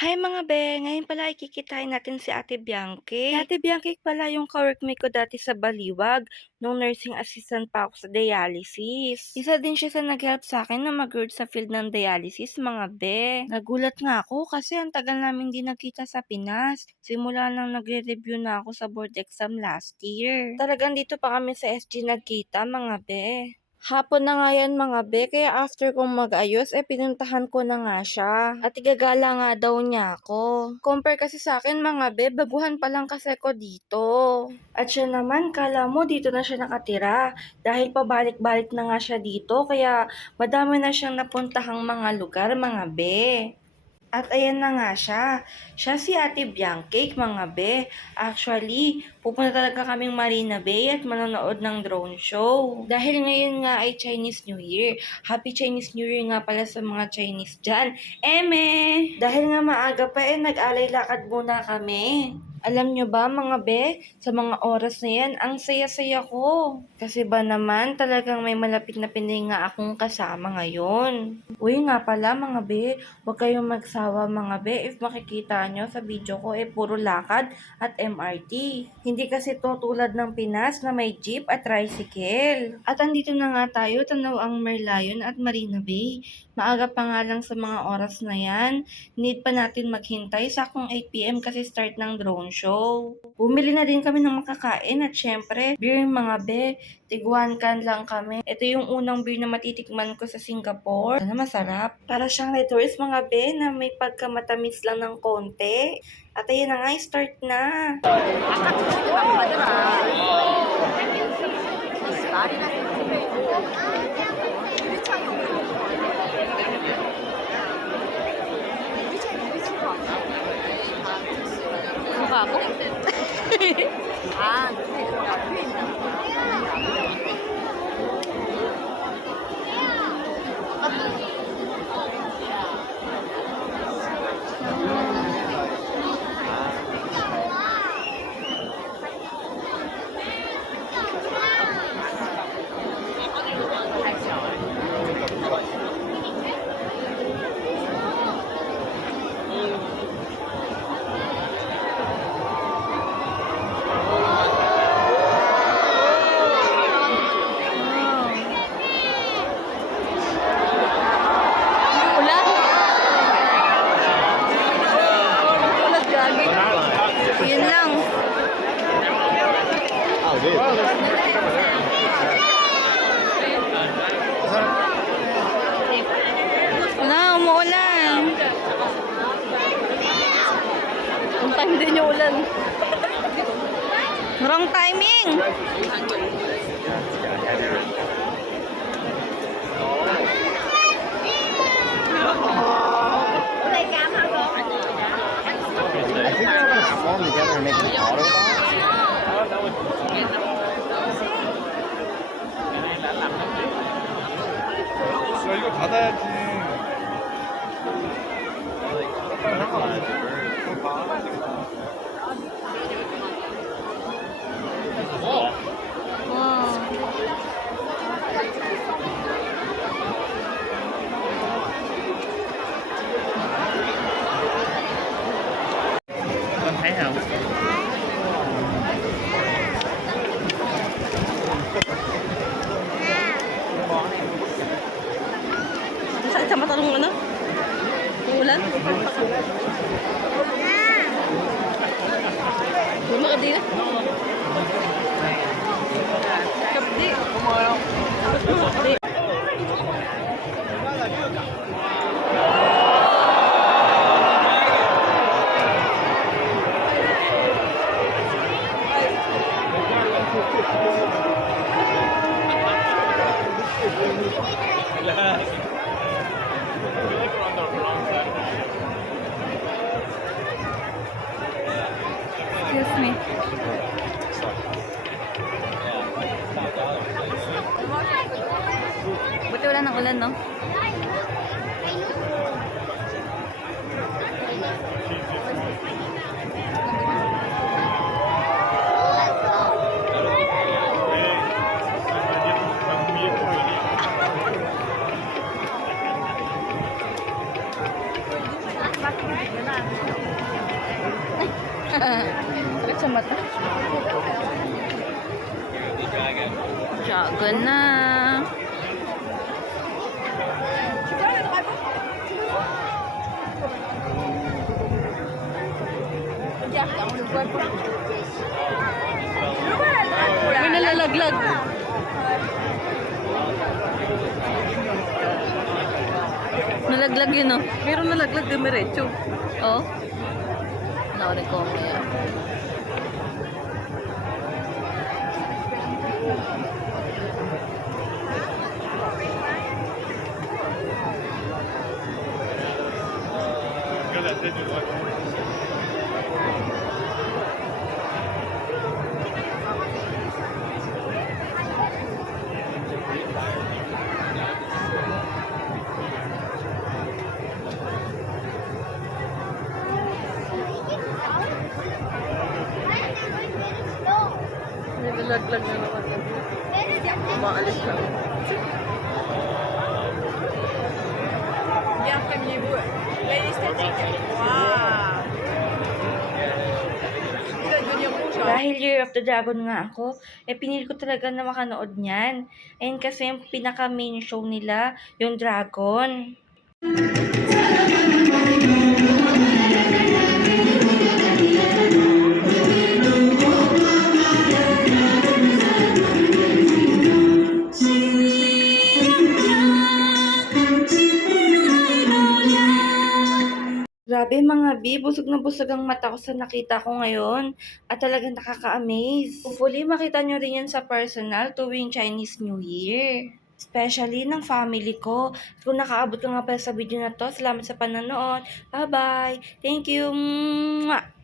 Hi mga be, ngayon pala ay kikitain natin si Ate Bianchi. Si Ate Bianchi pala yung ka-workmate ko dati sa Baliwag, nung nursing assistant pa ako sa dialysis. Isa din siya sa nag-help sa akin na mag-work sa field ng dialysis mga be. Nagulat nga ako kasi ang tagal namin di nagkita sa Pinas. Simula nang nagre-review na ako sa board exam last year. Talagang dito pa kami sa SG nagkita mga be. Hapon na nga yan mga be, kaya after kong mag-ayos, pinuntahan ko na nga siya. At igagala nga daw niya ako. Compare kasi sa akin mga be, baguhan pa lang kasi ko dito. At siya naman, kala mo dito na siya nakatira. Dahil pabalik-balik na nga siya dito, kaya madami na siyang napuntahang mga lugar mga be. At ayan na nga siya. Siya si Ate Bianchi, mga be. Actually, pupunta talaga kaming Marina Bay at manonood ng drone show. Dahil ngayon nga ay Chinese New Year. Happy Chinese New Year nga pala sa mga Chinese dyan. Eme! Dahil nga maaga pa nag-alay lakad muna kami. Alam nyo ba mga be, sa mga oras na yan, ang saya-saya ko. Kasi ba naman, talagang may malapit na pinay nga akong kasama ngayon. Uy nga pala mga be, huwag kayong magsawa mga be. If makikita nyo sa video ko, puro lakad at MRT. Hindi kasi to tulad ng Pinas na may jeep at tricycle. At andito na nga tayo, tanaw ang Merlion at Marina Bay. Maaga pa nga lang sa mga oras na yan. Need pa natin maghintay. Sakong 8 PM kasi start ng drone show. Bumili na din kami ng makakain at syempre, beer mga be. Tiguan can lang kami. Ito yung unang beer na matitikman ko sa Singapore. Sana masarap. Para siyang Red Horse mga be na may pagkamatamis lang ng konti. At ayun na nga, start na. Mukha ko? Ulan? Ulan gagi. Yun lang. Oh, dude. Wala, umuulan. Ang time din yung ulan. Wrong timing. I think they're going to swarm together and make an autobot. 이거 닫아야지. Con thấy không? Saan sa mata nung ano? Yung ulan? Yung mga di na? Kapdi. Kapdi. Excuse me. Buti wala ng ulan, no? Bakit Sakit sa mata. Dragon na. May nalalaglag. Nalaglag yun, oh. Meron nalaglag din diretso. Oh. Panoorin ko kaya. Nalaglag na naman. Umaalis na. Bien calmez-vous. L'esthétique. Wow. Il va devenir rouge. Dahil Year of the Dragon nga ako, pinili ko talaga na makanood niyan. And kasi yung pinaka main show nila, yung Dragon. Grabe mga B, busog na busog ang mata ko sa nakita ko ngayon at talagang nakaka-amaze. Hopefully makita nyo rin yan sa personal tuwing Chinese New Year. Especially ng family ko. Kung nakaabot ka nga pala sa video na to, salamat sa panonood. Bye-bye! Thank you! Mwah!